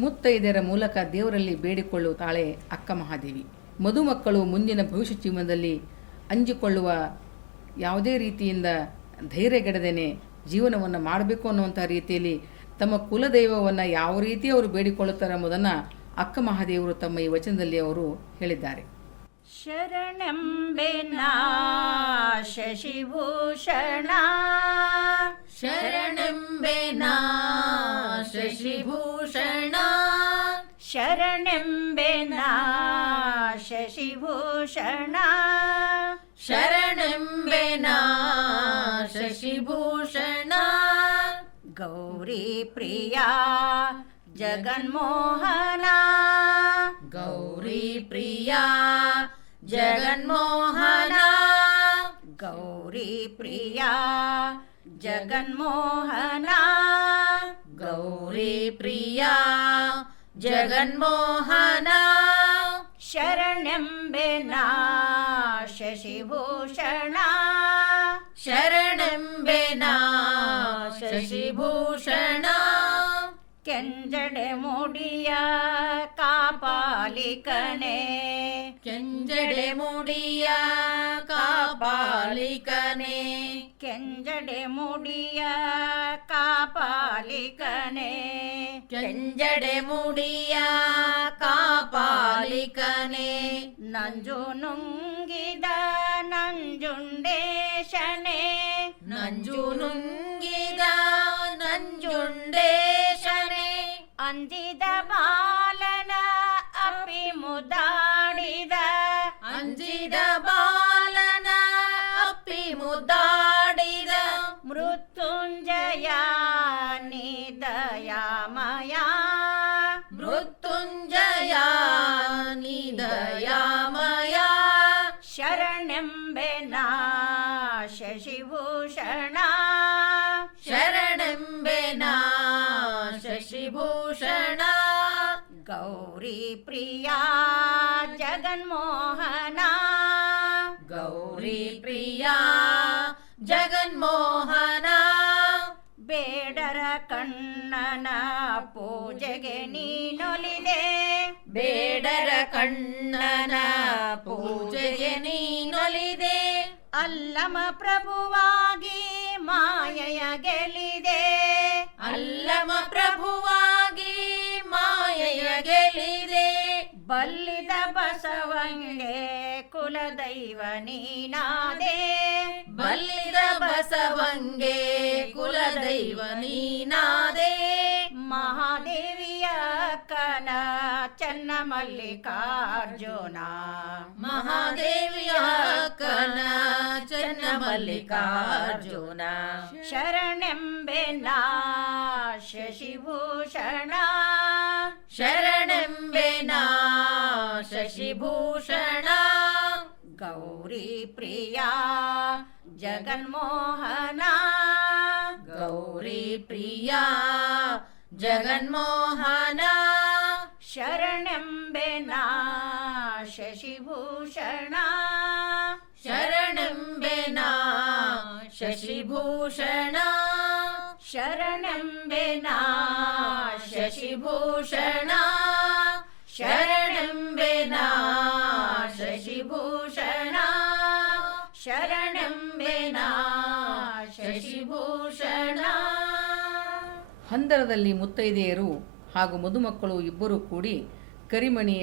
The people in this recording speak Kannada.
ಮುತ್ತೈದೆಯರ ಮೂಲಕ ದೇವರಲ್ಲಿ ಬೇಡಿಕೊಳ್ಳುತ್ತಾಳೆ ಅಕ್ಕ ಮಹಾದೇವಿ. ಮದುಮಕ್ಕಳು ಮುಂದಿನ ಭವಿಷ್ಯ ಜೀವನದಲ್ಲಿ ಅಂಜಿಕೊಳ್ಳುವ ಯಾವುದೇ ರೀತಿಯಿಂದ ಧೈರ್ಯಗೆಡದೇನೆ ಜೀವನವನ್ನು ಮಾಡಬೇಕು ಅನ್ನುವಂಥ ರೀತಿಯಲ್ಲಿ ತಮ್ಮ ಕುಲದೈವವನ್ನು ಯಾವ ರೀತಿ ಅವರು ಬೇಡಿಕೊಳ್ಳುತ್ತಾರೆ ಎಂಬುದನ್ನು ಅಕ್ಕ ಮಹಾದೇವರು ತಮ್ಮ ಈ ವಚನದಲ್ಲಿ ಅವರು ಹೇಳಿದ್ದಾರೆ. ಶರಣೆಂಬೆನಾ ಶಶಿಭೂಷಣ, ಶರಣೆಂಬೆನಾ ಶಶಿಭೂಷಣ, ಶರಣೆಂಬೆನಾ ಶಶಿಭೂಷಣ, ಶರಣೆಂಬೆನಾ ಶಶಿಭೂಷಣ, ಗೌರಿ ಪ್ರಿಯಾ ಜಗನ್ಮೋಹನ, ಗೌರಿ ಪ್ರಿಯಾ ಜಗನ್ಮೋಹನ, ಗೌರಿ ಪ್ರಿಯಾ ಜಗನ್ಮೋಹನ, ಗೌರಿ ಪ್ರಿಯಾ ಜಗನ್ಮೋಹನ, ಶರಣೆಂಬೆನಾ ಶಶಿಭೂಷಣ, ಶರಣೆಂಬೆನಾ ಶಶಿಭೂಷಣ, ಕೆಂಜಡೆ ಮುಡಿಯ ಕಾಪಾಲಿಕನೆ, ಕೆಂಜಡೆ ಮುಡಿಯ ಕಾಪಾಲಿಕನೆ, ಕೆಂಜಡೆ ಮುಡಿಯ ಕಾಪಾಲಿಕನೆ, ಕೆಂಜಡೆ ಮುಡಿಯ ಕಾಪಾಲಿಕನೆ, ನಂಜು ನುಂಗಿದ ನಂಜುಂಡೇಶನೆ, ನಂಜು ನುಂಗಿದ ನಂಜುಂಡೇಶನೆ, ಅಂಜಿದ ಬಾಲನ ಅಪಿ ಮುದಾಡಿದ, ಅಂಜಿದ ಬಾಲನ ಅಪ್ಪಿ ಮುದ್ದಾಡಿದ, ಮೃತ್ಯುಂಜಯ ನಿದಯಾಮಯ, ಮೃತ್ಯುಂಜಯ ನಿದಯಾಮಯ, ಶರಣೆಂಬೆನಾ ಶಶಿಭೂಷಣ, ಶರಣೆಂಬೆನಾ ಶಶಿಭೂಷಣ, ಗೌರಿ ಪ್ರಿಯಾ ಜಗನ್ಮೋಹನ, ಗೌರಿ ಪ್ರಿಯಾ ಜಗನ್ಮೋಹನ, ಬೇಡರ ಕಣ್ಣನ ಪೂಜೆಗೆ ನೀನೊಲಿದೆ, ಬೇಡರ ಕಣ್ಣನ ಪೂಜೆಗೆ ನೀನೊಲಿದೆ, ಅಲ್ಲಮ ಪ್ರಭುವಾಗಿ ಮಾಯೆಯ ಗೆಲಿದೆ, ಅಲ್ಲಮ ಪ್ರಭುವಾಗಿ ಮಾಯೆಯ ಗೆಲಿದೆ, ಬಲ್ಲಿದ ಬಸವಂಗೆ ಕುಲದೈವ ನೀನಾದೆ, ಬಲ್ಲಿದ ಬಸವಂಗೆ ಕುಲದೈವ ನೀನಾದೆ, ಮಹಾದೇವಿಯ ಕನ ಚನ್ನ ಮಲ್ಲಿಕಾರ್ಜುನ, ಮಹಾದೇವಿಯ ಕನ ಚನ್ನ ಮಲ್ಲಿಕಾರ್ಜುನ, ಶರಣೆಂಬೆನಾ ಶಶಿಭೂಷಣ, ಶರಣೆಂಬೆನಾ ಶಶಿಭೂಷಣ, ಗೌರಿ ಪ್ರಿಯಾ ಜಗನ್ಮೋಹನ, ಗೌರಿ ಪ್ರಿಯಾ ಜಗನ್ಮೋಹನ, ಶರಣೆಂಬೆನಾ ಶಶಿಭೂಷಣ, ಶರಣೆಂಬೆನಾ ಶಶಿಭೂಷಣ, ಶರಣೆಂಬೆನಾ ಶಶಿಭೂಷಣ, ಶರಣೆಂಬೆನಾ ಶಶಿಭೂಷಣ, ಶರಣೆಂಬೆನಾ ಶಶಿಭೂಷಣ. ಹಂದರದಲ್ಲಿ ಮುತ್ತೈದೆಯರು ಹಾಗೂ ಮದುಮಕ್ಕಳು ಇಬ್ಬರೂ ಕೂಡಿ ಕರಿಮಣಿ